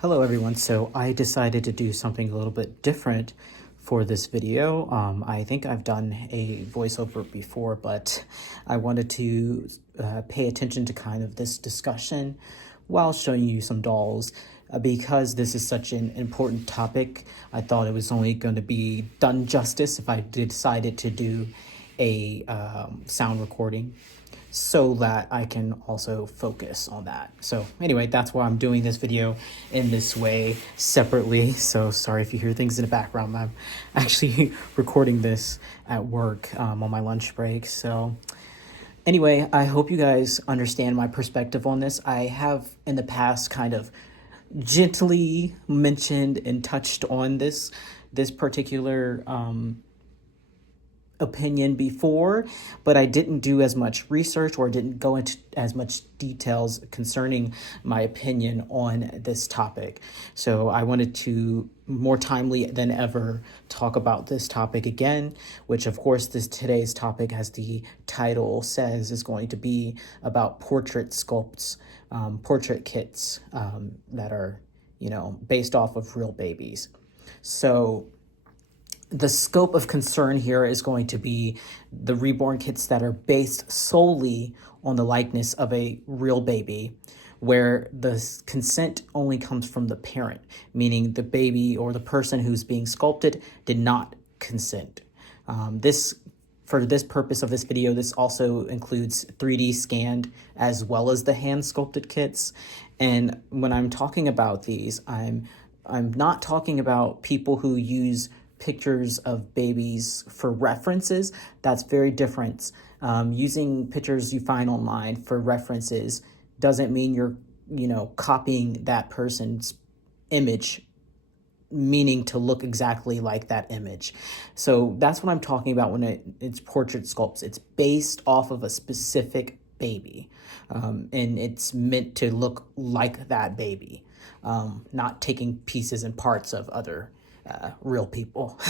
Hello everyone. So I decided to do something a little bit different for this video. I think I've done a voiceover before, but I wanted to pay attention to kind of this discussion while showing you some dolls. Because this is such an important topic, I thought it was only going to be done justice if I decided to do a sound recording so that I can also focus on that. So anyway, that's why I'm doing this video in this way separately. So sorry if you hear things in the background. I'm actually recording this at work on my lunch break. So anyway, I hope you guys understand my perspective on this. I have in the past kind of gently mentioned and touched on this particular opinion before, but I didn't do as much research or didn't go into as much details concerning my opinion on this topic. So I wanted to more timely than ever talk about this topic again, which of course today's topic, as the title says, is going to be about portrait sculpts, portrait kits that are, based off of real babies. So the scope of concern here is going to be the reborn kits that are based solely on the likeness of a real baby, where the consent only comes from the parent, meaning the baby or the person who's being sculpted did not consent. For this purpose of this video, this also includes 3D scanned as well as the hand sculpted kits. And when I'm talking about these, I'm not talking about people who use pictures of babies for references. That's very different. Using pictures you find online for references doesn't mean you're, copying that person's image, meaning to look exactly like that image. So that's what I'm talking about when it's portrait sculpts. It's based off of a specific baby, and it's meant to look like that baby, not taking pieces and parts of other real people.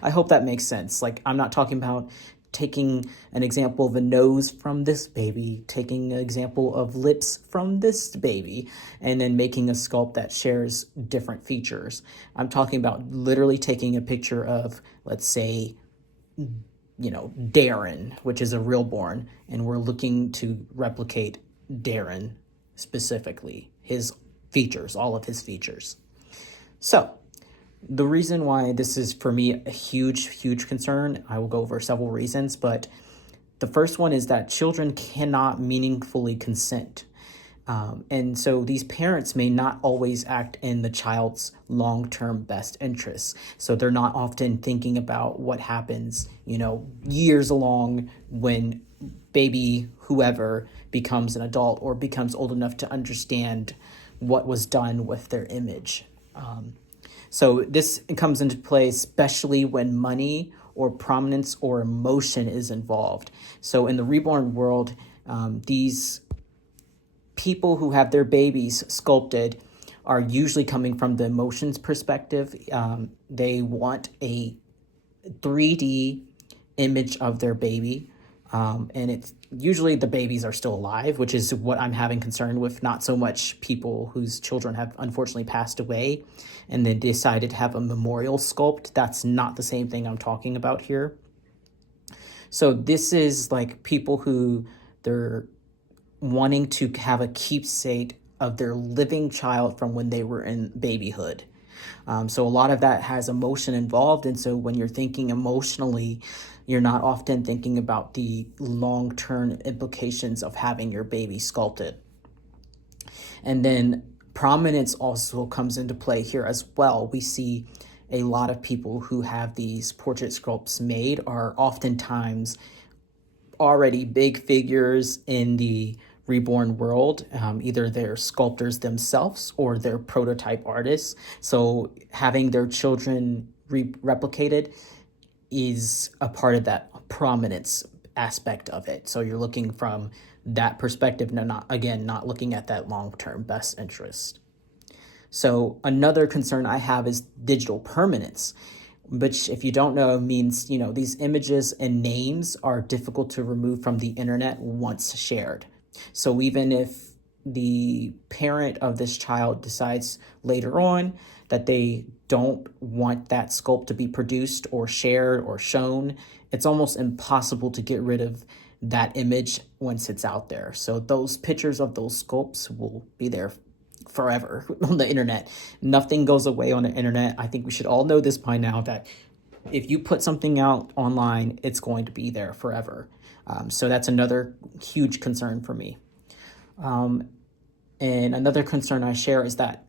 I hope that makes sense. Like, I'm not talking about taking an example of a nose from this baby, taking an example of lips from this baby, and then making a sculpt that shares different features. I'm talking about literally taking a picture of, let's say, Darren, which is a reborn, and we're looking to replicate Darren specifically, his features, all of his features. So the reason why this is, for me, a huge concern, I will go over several reasons, but the first one is that children cannot meaningfully consent. And so these parents may not always act in the child's long-term best interests. So they're not often thinking about what happens, years along when baby whoever becomes an adult or becomes old enough to understand what was done with their image. So this comes into play especially when money or prominence or emotion is involved. So in the reborn world, these people who have their babies sculpted are usually coming from the emotions perspective. They want a 3D image of their baby. And it's usually the babies are still alive, which is what I'm having concern with, not so much people whose children have unfortunately passed away and then decided to have a memorial sculpt. That's not the same thing I'm talking about here. So this is like people who they're wanting to have a keepsake of their living child from when they were in babyhood. So a lot of that has emotion involved. And so when you're thinking emotionally, you're not often thinking about the long-term implications of having your baby sculpted. And then prominence also comes into play here as well. We see a lot of people who have these portrait sculpts made are oftentimes already big figures in the reborn world. Either they're sculptors themselves or they're prototype artists. So having their children replicated is a part of that prominence aspect of it. So you're looking from that perspective, not looking at that long-term best interest. So another concern I have is digital permanence, which, if you don't know, means, these images and names are difficult to remove from the internet once shared. So even if the parent of this child decides later on that they don't want that sculpt to be produced or shared or shown, it's almost impossible to get rid of that image once it's out there. So those pictures of those sculpts will be there forever on the internet. Nothing goes away on the internet. I think we should all know this by now, that if you put something out online, it's going to be there forever. So that's another huge concern for me. And another concern I share is that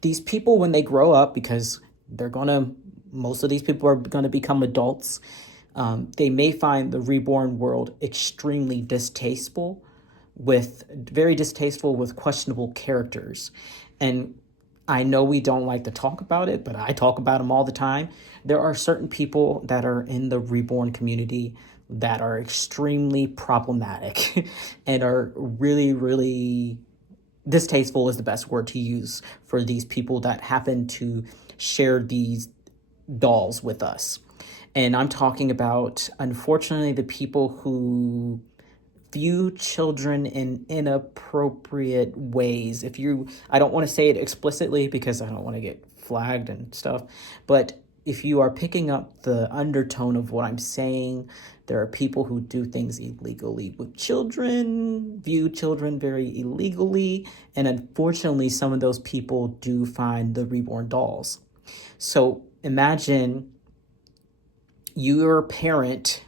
these people, when they grow up, because most of these people are going to become adults, they may find the reborn world extremely distasteful, very distasteful with questionable characters. And I know we don't like to talk about it, but I talk about them all the time. There are certain people that are in the reborn community that are extremely problematic and are really, really distasteful is the best word to use for these people that happen to share these dolls with us. And I'm talking about, unfortunately, the people who view children in inappropriate ways. I don't want to say it explicitly because I don't want to get flagged and stuff, but if you are picking up the undertone of what I'm saying, there are people who do things illegally with children, view children very illegally, and unfortunately, some of those people do find the reborn dolls. So imagine your parent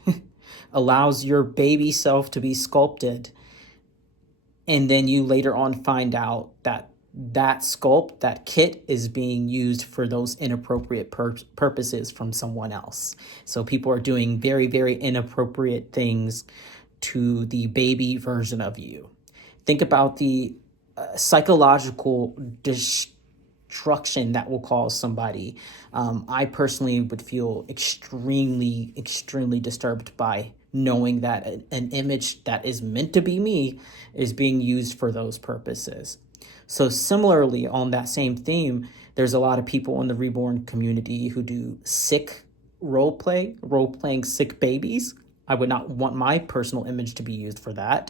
allows your baby self to be sculpted, and then you later on find out that that kit is being used for those inappropriate purposes from someone else. So people are doing very, very inappropriate things to the baby version of you. Think about the psychological destruction that will cause somebody. I personally would feel extremely, extremely disturbed by knowing that an image that is meant to be me is being used for those purposes. So similarly, on that same theme, there's a lot of people in the reborn community who do sick role-playing sick babies. I would not want my personal image to be used for that.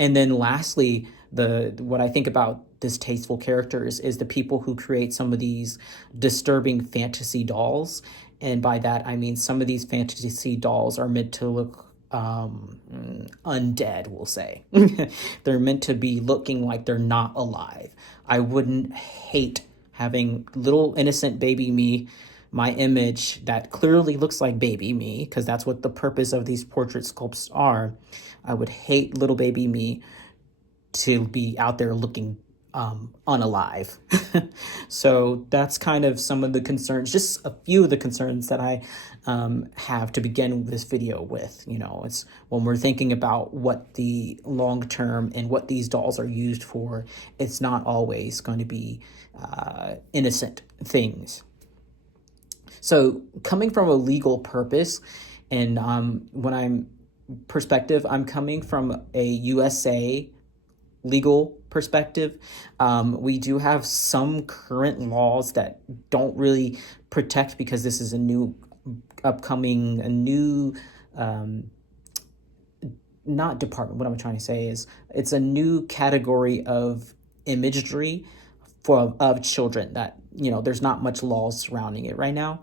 And then lastly, what I think about distasteful characters is the people who create some of these disturbing fantasy dolls. And by that, I mean some of these fantasy dolls are meant to look undead, we'll say. They're meant to be looking like they're not alive. I wouldn't hate having little innocent baby me, my image that clearly looks like baby me, because that's what the purpose of these portrait sculpts are. I would hate little baby me to be out there looking unalive. So that's kind of some of the concerns, just a few of the concerns that I have to begin this video with. It's when we're thinking about what the long term and what these dolls are used for, it's not always going to be innocent things. So coming from a legal purpose, and when I'm coming from a USA legal perspective. We do have some current laws that don't really protect, because this is a new not department. What I'm trying to say is it's a new category of imagery of children that, there's not much laws surrounding it right now.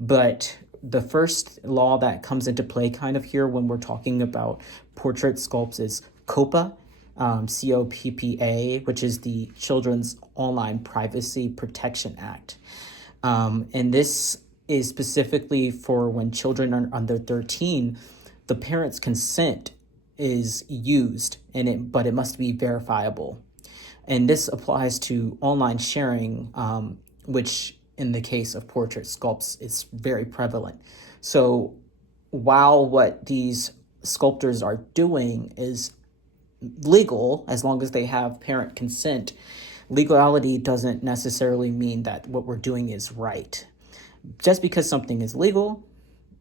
But the first law that comes into play kind of here when we're talking about portrait sculpts is COPPA, COPPA, which is the Children's Online Privacy Protection Act. And this is specifically for when children are under 13, the parent's consent is used, but it must be verifiable. And this applies to online sharing, which in the case of portrait sculpts is very prevalent. So while what these sculptors are doing is legal, as long as they have parent consent, legality doesn't necessarily mean that what we're doing is right. Just because something is legal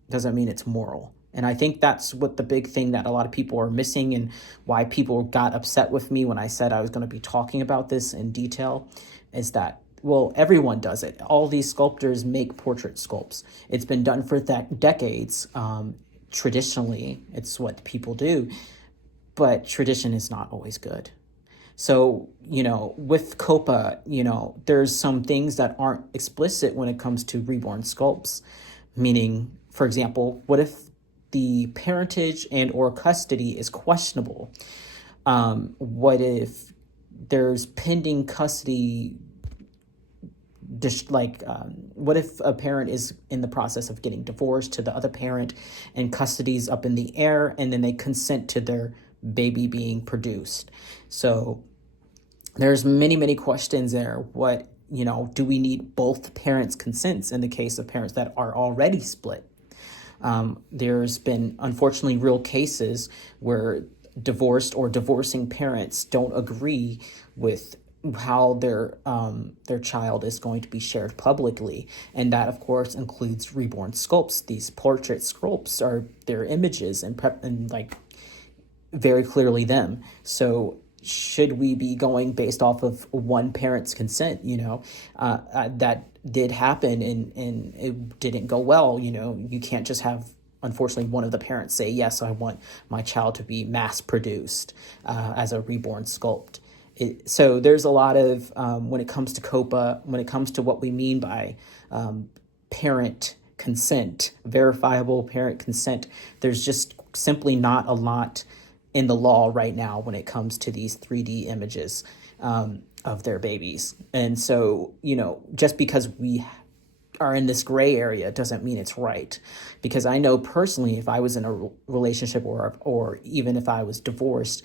doesn't mean it's moral. And I think that's what the big thing that a lot of people are missing, and why people got upset with me when I said I was going to be talking about this in detail, is that, well, everyone does it. All these sculptors make portrait sculpts. It's been done for decades. Traditionally, it's what people do. But tradition is not always good. So, with COPA, there's some things that aren't explicit when it comes to reborn sculpts. Meaning, for example, what if the parentage and or custody is questionable? What if there's pending custody? What if a parent is in the process of getting divorced to the other parent and custody's up in the air, and then they consent to their baby being produced? So there's many questions there. What, do we need both parents' consents in the case of parents that are already split? There's been, unfortunately, real cases where divorced or divorcing parents don't agree with how their child is going to be shared publicly, and that of course includes reborn sculpts. These portrait sculpts are their images and like very clearly them. So should we be going based off of one parent's consent? That did happen, and it didn't go well. You can't just have, unfortunately, one of the parents say, yes, I want my child to be mass produced as a reborn sculpt. So there's a lot of, when it comes to COPA, when it comes to what we mean by parent consent, verifiable parent consent, there's just simply not a lot in the law right now when it comes to these 3D images of their babies. And so, just because we are in this gray area doesn't mean it's right. Because I know personally, if I was in a relationship or even if I was divorced,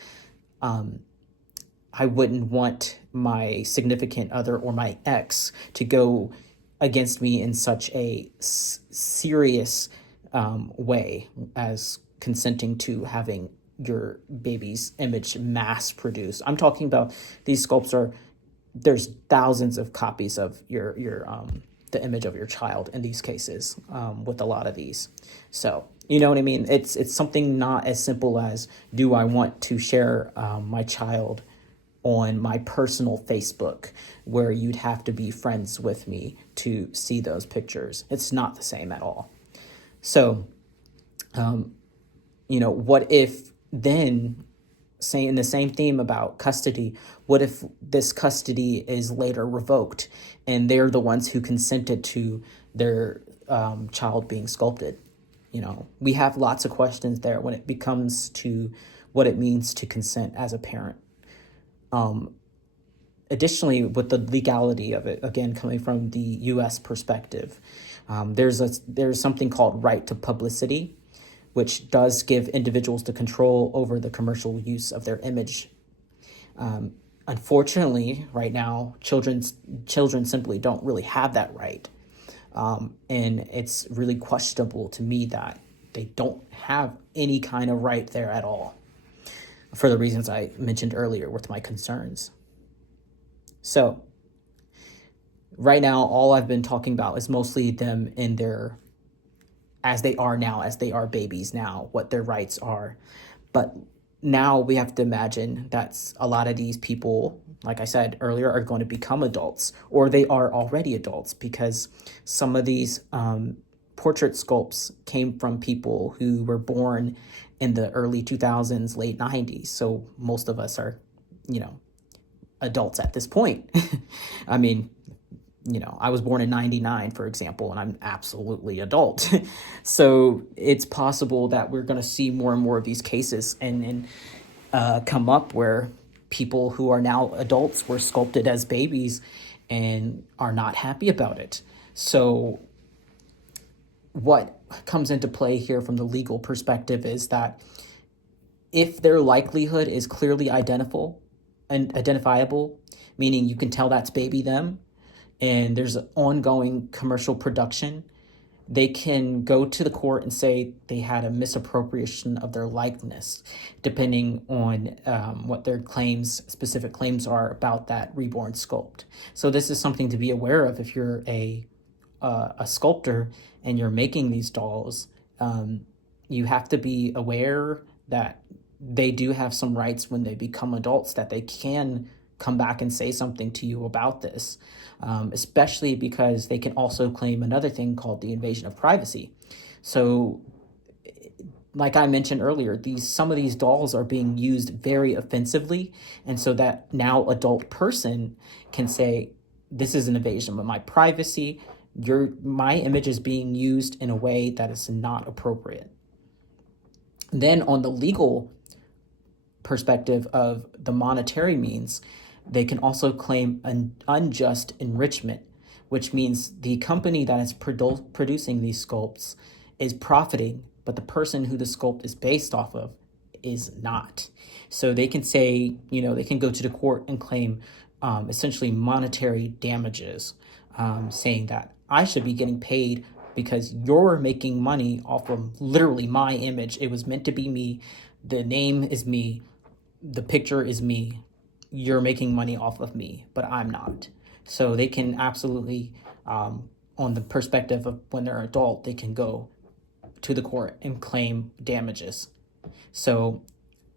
I wouldn't want my significant other or my ex to go against me in such a serious way as consenting to having your baby's image mass produced. I'm talking about these sculpts there's thousands of copies of your the image of your child in these cases, with a lot of these. So, you know what I mean? It's something not as simple as, do I want to share my child on my personal Facebook, where you'd have to be friends with me to see those pictures. It's not the same at all. So, what if then, saying the same theme about custody, what if this custody is later revoked and they're the ones who consented to their child being sculpted? We have lots of questions there when it becomes to what it means to consent as a parent. Additionally, with the legality of it, again, coming from the U.S. perspective, there's something called right to publicity, which does give individuals the control over the commercial use of their image. Unfortunately, right now, children simply don't really have that right. And it's really questionable to me that they don't have any kind of right there at all, for the reasons I mentioned earlier with my concerns. So right now, all I've been talking about is mostly them in their, as they are now, as they are babies now, what their rights are. But now we have to imagine that a lot of these people, like I said earlier, are going to become adults, or they are already adults, because some of these portrait sculpts came from people who were born in the early 2000s, late 90s. So most of us are, adults at this point. I mean, I was born in 99, for example, and I'm absolutely adult. So it's possible that we're going to see more and more of these cases and come up where people who are now adults were sculpted as babies and are not happy about it. So what comes into play here from the legal perspective is that if their likelihood is clearly identifiable, meaning you can tell that's baby them, and there's an ongoing commercial production, they can go to the court and say they had a misappropriation of their likeness, depending on what their specific claims are about that reborn sculpt. So this is something to be aware of if you're a sculptor and you're making these dolls. You have to be aware that they do have some rights when they become adults, that they can come back and say something to you about this, especially because they can also claim another thing called the invasion of privacy. So like I mentioned earlier, some of these dolls are being used very offensively, and so that now adult person can say, "This is an invasion of my privacy. My image is being used in a way that is not appropriate." Then, on the legal perspective of the monetary means, they can also claim an unjust enrichment, which means the company that is producing these sculpts is profiting, but the person who the sculpt is based off of is not. So they can say, they can go to the court and claim essentially monetary damages, saying that I should be getting paid because you're making money off of literally my image. It was meant to be me. The name is me. The picture is me. You're making money off of me, but I'm not. So they can absolutely, on the perspective of when they're adult, they can go to the court and claim damages. So,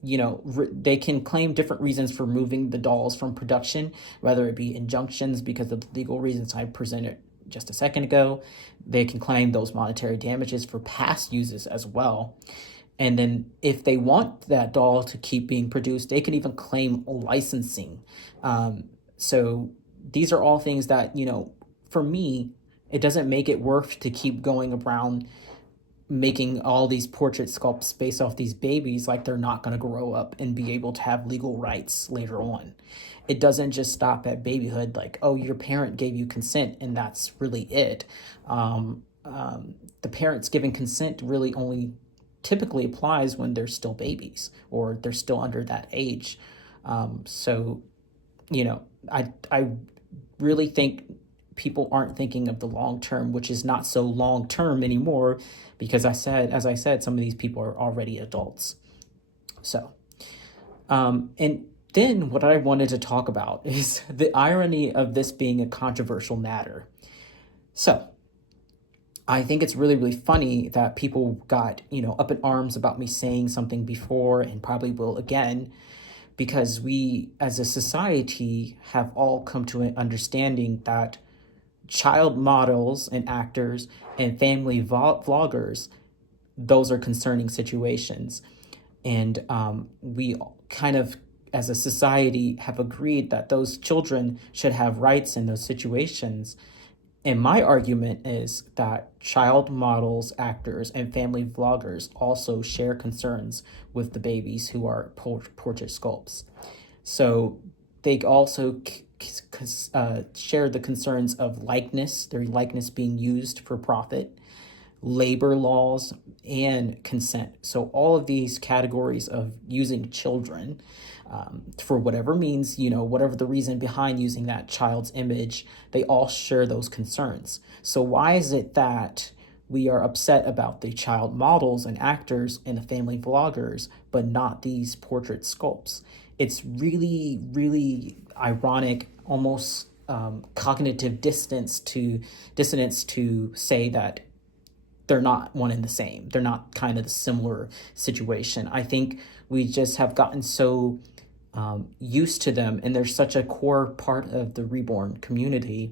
they can claim different reasons for moving the dolls from production, whether it be injunctions because of the legal reasons I presented just a second ago. They can claim those monetary damages for past uses as well. And then if they want that doll to keep being produced, they can even claim licensing. So these are all things that, for me, it doesn't make it worth to keep going around making all these portrait sculpts based off these babies like they're not going to grow up and be able to have legal rights later on. It doesn't just stop at babyhood, like, oh, your parent gave you consent and that's really it. The parents giving consent really only typically applies when they're still babies or they're still under that age. So, I really think people aren't thinking of the long term, which is not so long term anymore, because as I said, some of these people are already adults. So, and then what I wanted to talk about is the irony of this being a controversial matter. So, I think it's really, really funny that people got, up in arms about me saying something before and probably will again, because we as a society have all come to an understanding that child models and actors and family vloggers, those are concerning situations. And we kind of, as a society, have agreed that those children should have rights in those situations. And my argument is that child models, actors, and family vloggers also share concerns with the babies who are portrait sculpts. So they also share the concerns of likeness, their likeness being used for profit, labor laws, and consent. So all of these categories of using children for whatever means, whatever the reason behind using that child's image, they all share those concerns. So why is it that we are upset about the child models and actors and the family vloggers, but not these portrait sculpts? It's really, really ironic, almost cognitive dissonance to say that they're not one and the same. They're not kind of the similar situation. I think we just have gotten so used to them, and they're such a core part of the Reborn community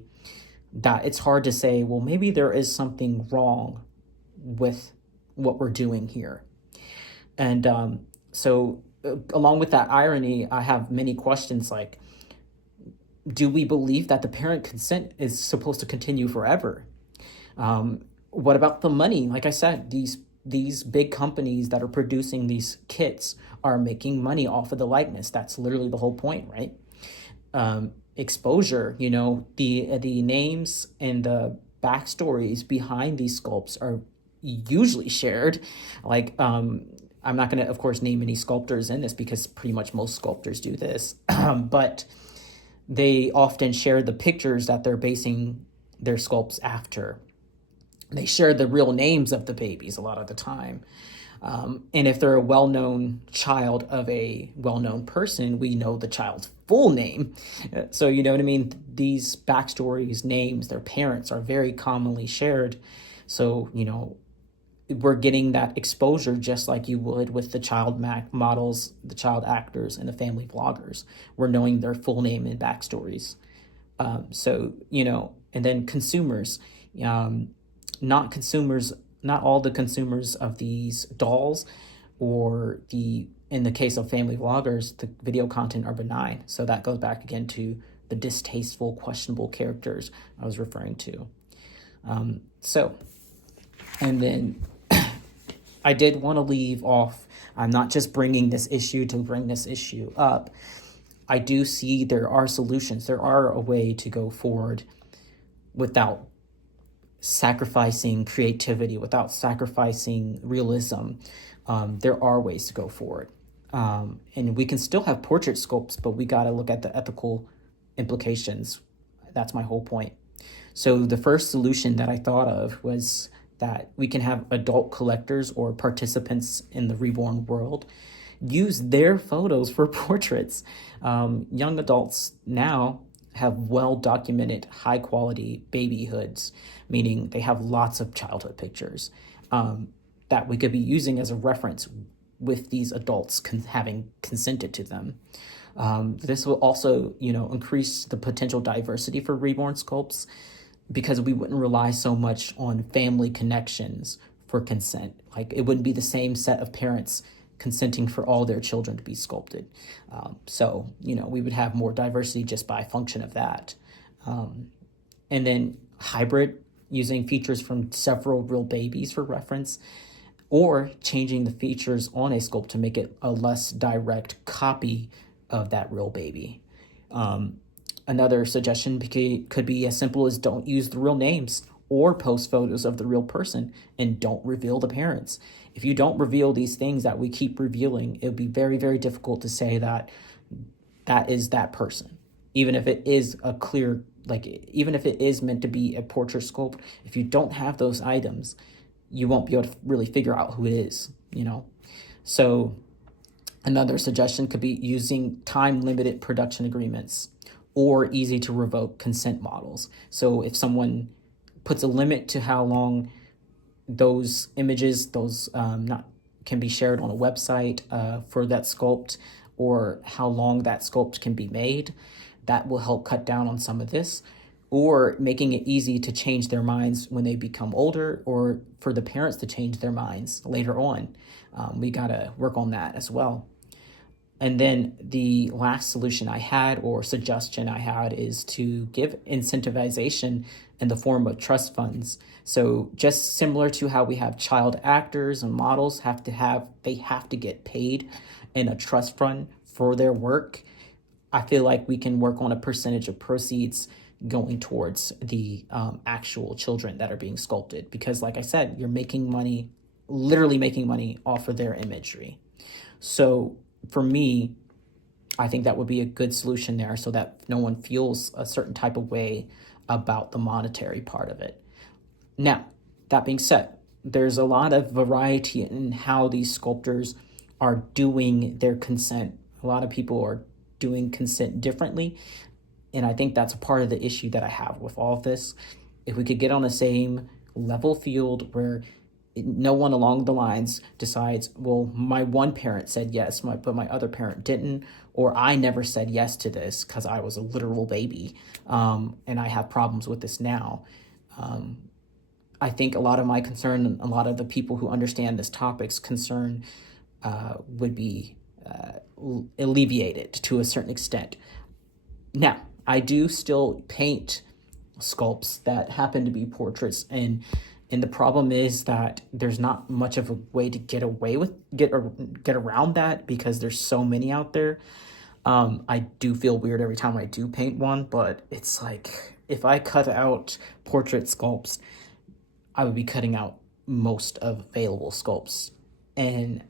that it's hard to say, well, maybe there is something wrong with what we're doing here. And so along with that irony, I have many questions like, do we believe that the parent consent is supposed to continue forever? What about the money? Like I said, these big companies that are producing these kits are making money off of the likeness. That's literally the whole point, right? Exposure, the names and the backstories behind these sculpts are usually shared. Like, I'm not going to, of course, name any sculptors in this because pretty much most sculptors do this, but they often share the pictures that they're basing their sculpts after. They share the real names of the babies a lot of the time. And if they're a well-known child of a well-known person, we know the child's full name. So, you know what I mean? These backstories, names, their parents are very commonly shared. So, we're getting that exposure just like you would with the child models, the child actors, and the family vloggers. We're knowing their full name and backstories. So, and then consumers, not consumers not all the consumers of these dolls, or in the case of family vloggers, the video content are benign. So that goes back again to the distasteful, questionable characters I was referring to. And then I did want to leave off, I'm not just bringing this issue to bring this issue up. I do see there are solutions. There are a way to go forward without sacrificing creativity, without sacrificing realism. There are ways to go forward. And we can still have portrait sculpts, but we got to look at the ethical implications. That's my whole point. So the first solution that I thought of was that we can have adult collectors or participants in the reborn world use their photos for portraits. Young adults now have well-documented high-quality babyhoods, meaning they have lots of childhood pictures that we could be using as a reference with these adults having consented to them. This will also, increase the potential diversity for reborn sculpts, because we wouldn't rely so much on family connections for consent. Like, it wouldn't be the same set of parents consenting for all their children to be sculpted. So, we would have more diversity just by function of that. And then hybrid, using features from several real babies for reference, or changing the features on a sculpt to make it a less direct copy of that real baby. Another suggestion could be as simple as don't use the real names or post photos of the real person, and don't reveal the parents. If you don't reveal these things that we keep revealing, it would be very, very difficult to say that that is that person. Even if it is even if it is meant to be a portrait sculpt, if you don't have those items, you won't be able to really figure out who it is, So another suggestion could be using time-limited production agreements or easy to revoke consent models. So if someone puts a limit to how long those images, can be shared on a website for that sculpt, or how long that sculpt can be made, that will help cut down on some of this. Or making it easy to change their minds when they become older, or for the parents to change their minds later on. We got to work on that as well. And then the last solution I had, or suggestion I had, is to give incentivization in the form of trust funds. So just similar to how we have child actors and models they have to get paid in a trust fund for their work. I feel like we can work on a percentage of proceeds going towards the actual children that are being sculpted. Because like I said, you're making money, literally making money off of their imagery. So for me, I think that would be a good solution there, so that no one feels a certain type of way about the monetary part of it. Now, that being said, there's a lot of variety in how these sculptors are doing their consent. A lot of people are doing consent differently, and I think that's a part of the issue that I have with all of this. If we could get on the same level field where no one along the lines decides, well, my one parent said yes, but my other parent didn't, or I never said yes to this because I was a literal baby, and I have problems with this now. I think a lot of my concern, and a lot of the people who understand this topic's concern would be alleviated to a certain extent. Now, I do still paint sculpts that happen to be portraits, and the problem is that there's not much of a way to get around that, because there's so many out there. I do feel weird every time I do paint one, but it's like, if I cut out portrait sculpts, I would be cutting out most of available sculpts. And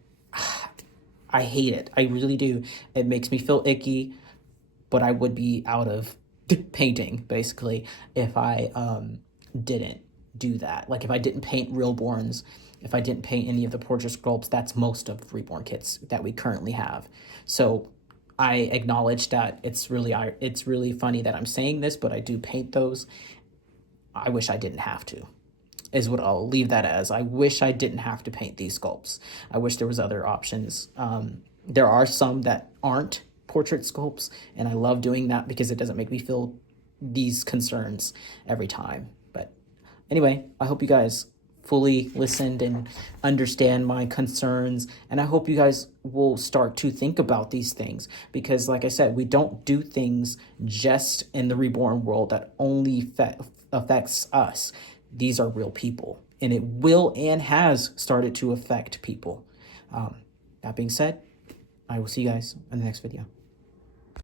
I hate it. I really do. It makes me feel icky, but I would be out of painting, basically, if I didn't do that. Like, if I didn't paint Reborns, if I didn't paint any of the portrait sculpts, that's most of Reborn kits that we currently have. So I acknowledge that it's really funny that I'm saying this, but I do paint those. I wish I didn't have to, is what I'll leave that as. I wish I didn't have to paint these sculpts. I wish there was other options. There are some that aren't portrait sculpts, and I love doing that because it doesn't make me feel these concerns every time. But anyway, I hope you guys fully listened and understand my concerns. And I hope you guys will start to think about these things, because like I said, we don't do things just in the reborn world that only affects us. These are real people, and it will and has started to affect people. That being said, I will see you guys in the next video.